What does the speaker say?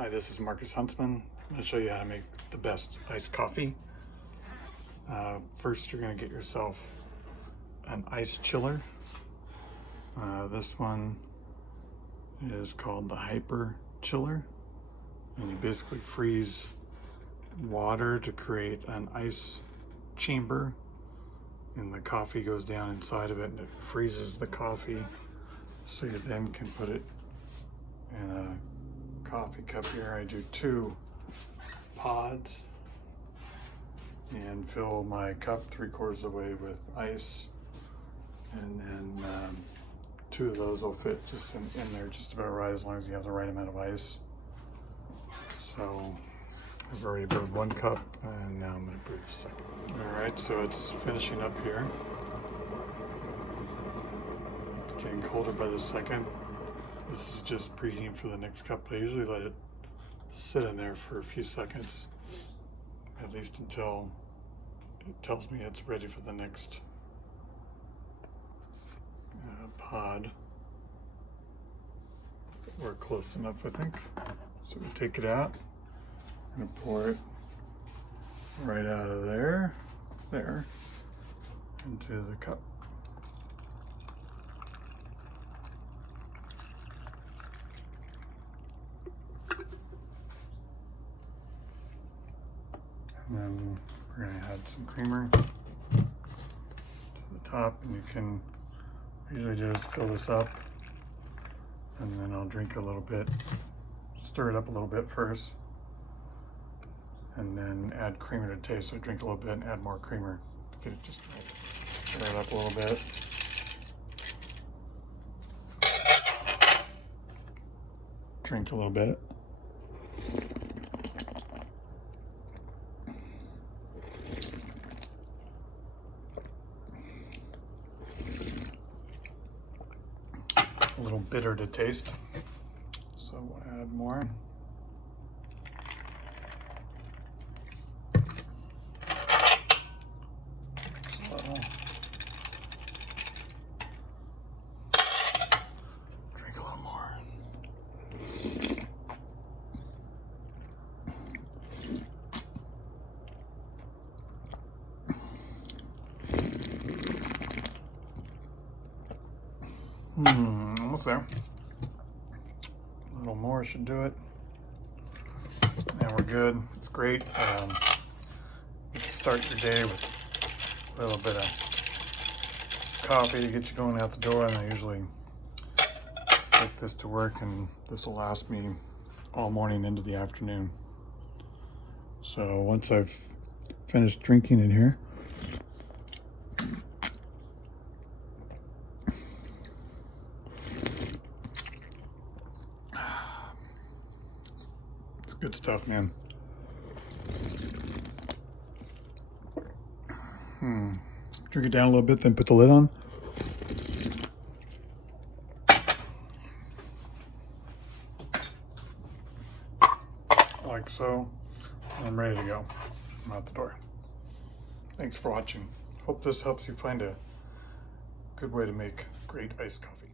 Hi, this is Marcus Huntsman. I'm going to show you how to make the best iced coffee. First, you're going to get yourself an ice chiller. This one is called the Hyper Chiller. And you basically freeze water to create an ice chamber. And the coffee goes down inside of it and it freezes the coffee. So you then can put it in a coffee cup here. I do 2 pods and fill my cup 3/4 of the way with ice, and then 2 of those will fit just in there just about right, as long as you have the right amount of ice. So I've already brewed 1 cup and now I'm going to brew the second. All right, so it's finishing up here. It's getting colder by the second. This is just preheating for the next cup, but I usually let it sit in there for a few seconds, at least until it tells me it's ready for the next pod. We're close enough, I think. So we take it out. I'm gonna pour it right out of there, into the cup. And then we're going to add some creamer to the top, and you can usually just fill this up, and then I'll drink a little bit, stir it up a little bit first, and then add creamer to taste. So drink a little bit and add more creamer to get it just right. Stir it up a little bit. Drink a little bit. A little bitter to taste, so we'll add more. So drink a little more. Almost there. A little more should do it. And we're good. It's great. You can start your day with a little bit of coffee to get you going out the door, and I usually take this to work, and this will last me all morning into the afternoon. So once I've finished drinking it here, it's good stuff, man. Drink it down a little bit, then put the lid on. Like so. I'm ready to go. I'm out the door. Thanks for watching. Hope this helps you find a good way to make great iced coffee.